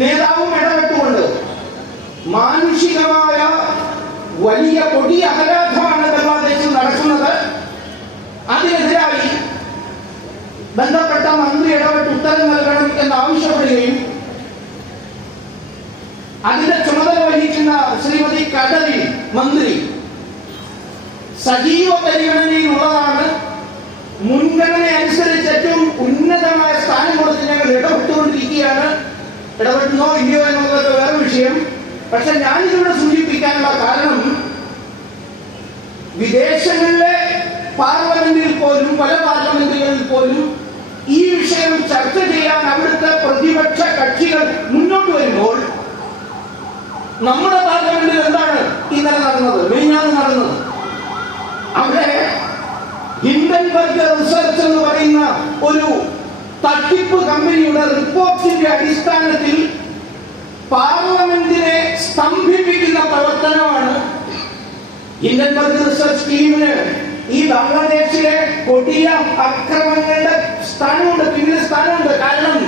നേതാവും ഇടപെട്ടുകൊണ്ട് മാനുഷികമായ വലിയ കൊടിയ അപരാധമാണ് ബംഗ്ലാദേശിൽ നടക്കുന്നത്. അതിനെതിരായി ബന്ധപ്പെട്ട മന്ത്രി ഇടപെട്ട് ഉത്തരം നൽകണം എന്നാവശ്യപ്പെടുകയും അതിന്റെ ചുമതല വഹിക്കുന്ന ശ്രീമതി കടലിൽ മന്ത്രി സജീവ പരിഗണനയിലുള്ളതാണ്, മുൻഗണന അനുസരിച്ച് ഏറ്റവും ഉന്നതമായ സ്ഥാനം കൊടുത്ത് ഞങ്ങൾ ഇടപെട്ടുകൊണ്ടിരിക്കുകയാണ്. ഇടപെട്ടുന്നോ ഇല്ലയോ എന്നുള്ളത് വേറെ വിഷയം. പക്ഷെ ഞാനിതിവിടെ സൂചിപ്പിക്കാനുള്ള കാരണം, വിദേശങ്ങളിലെ പാർലമെന്റിൽ പോലും പല പാർലമെന്റുകളിൽ പോലും ഈ വിഷയം ചർച്ച ചെയ്യാൻ അവിടുത്തെ പ്രതിപക്ഷ കക്ഷികൾ മുന്നോട്ട് വരുമ്പോൾ നമ്മുടെ പാർലമെന്റിൽ എന്താണ് ഇന്നലെ നടന്നത്, മെയ്ഞ്ഞാന്ന് നടന്നത്? അവിടെ ഹിൻഡൻബർഗ് റിസർച്ച് എന്ന് പറയുന്ന ഒരു തട്ടിപ്പ് കമ്പനിയുടെ റിപ്പോർട്ടിന്റെ അടിസ്ഥാനത്തിൽ പാർലമെന്റിനെ സ്തംഭിപ്പിക്കുന്ന പ്രവർത്തനമാണ്. ഹിൻഡൻബർഗ് റിസർച്ച് ടീമിന് ഈ ബംഗ്ലാദേശിലെ കൊടിയ അക്രമങ്ങളുടെ സ്ഥാനമുണ്ട്, പിന്നിൽ സ്ഥാനമുണ്ട്. കാരണം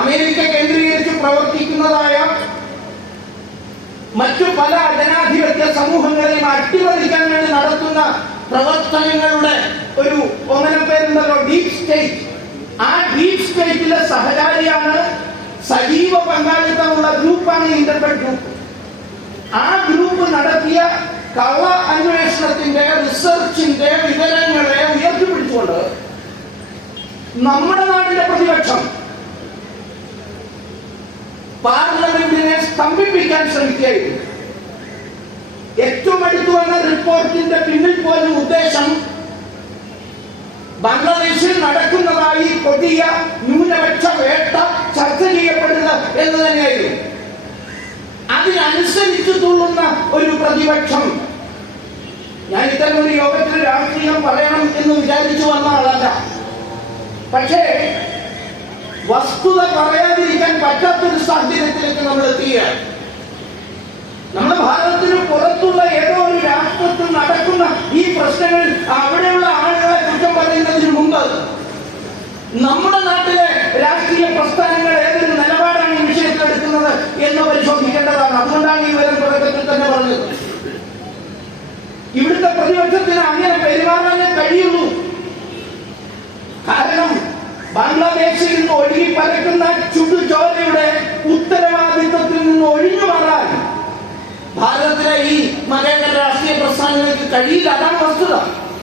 അമേരിക്ക കേന്ദ്രീകരിച്ച് പ്രവർത്തിക്കുന്നതായ മറ്റു പല ജനാധിപത്യ സമൂഹങ്ങളെയും അട്ടിമറിക്കാൻ വേണ്ടി നടത്തുന്ന പ്രവർത്തനങ്ങളുടെ ഒരു പേരുണ്ടല്ലോ, ഡീപ് സ്റ്റേറ്റ്. ആ ഡീപ് സ്റ്റേറ്റിലെ സഹചാരിയാണ്, സജീവ പങ്കാളിത്തമുള്ള ഗ്രൂപ്പാണ് ഇന്റർബഡ് ഗ്രൂപ്പ്. ആ ഗ്രൂപ്പ് നടത്തിയ കള്ള അന്വേഷണത്തിന്റെ റിസർച്ചിന്റെ വിവരങ്ങളെ ഉയർത്തിപ്പിടിച്ചുകൊണ്ട് നമ്മുടെ നാടിന്റെ പ്രതിപക്ഷം പാർലമെന്റിനെ സ്തംഭിപ്പിക്കാൻ ശ്രമിക്കുകയായിരുന്നു. ഏറ്റവും അടുത്തു വന്ന റിപ്പോർട്ടിന്റെ പിന്നിൽ പോലും ഉദ്ദേശം ബംഗ്ലാദേശിൽ നടക്കുന്നതായി കൊടിയ ന്യൂനപക്ഷ വേട്ട ചർച്ച ചെയ്യപ്പെടുക എന്ന് തന്നെയായിരുന്നു. അതിനനുസരിച്ച് തുള്ളുന്ന ഒരു പ്രതിപക്ഷം. ഞാൻ ഇത്തരം ഒരു യോഗത്തിൽ രാഷ്ട്രീയം പറയണം എന്ന് വിചാരിച്ചു വന്ന ആളല്ല. പക്ഷേ വസ്തുത പറയാതിരിക്കാൻ പറ്റാത്തൊരു സാഹചര്യത്തിലേക്ക് നമ്മൾ എത്തുകയാണ്. നമ്മുടെ ഭാരതത്തിന് പുറത്തുള്ള ഏതോ ഒരു രാഷ്ട്രത്തിൽ നടക്കുന്ന ഈ പ്രശ്നങ്ങൾ അവിടെയുള്ള ആളുകളെ കുറ്റം പറയുന്നതിന് മുമ്പ് നമ്മുടെ നാട്ടിലെ രാഷ്ട്രീയ പ്രസ്ഥാനങ്ങൾ ഏതൊരു നിലപാടാണ് ഈ വിഷയത്തിൽ എടുക്കുന്നത് എന്ന് പരിശോധിക്കേണ്ടതാണ്. അതുകൊണ്ടാണ് ഈ വിവരം തുടക്കത്തിൽ തന്നെ പറഞ്ഞത്. ഇവിടുത്തെ പ്രതിപക്ഷത്തിന് അങ്ങനെ പെരുമാറാനേ കഴിയുള്ളൂ. കാരണം ബംഗ്ലാദേശിൽ നിന്ന് ഒഴുകി പരക്കുന്ന ചുടുചോരയുടെ ഉത്തരവാദിത്വത്തിൽ നിന്ന് ഒഴിഞ്ഞു മാറാൻ ഭാരതത്തിലെ ഈ മതേതര രാഷ്ട്രീയ പ്രസ്ഥാനങ്ങൾക്ക് കഴിയില്ല. അതാണ് വസ്തുത.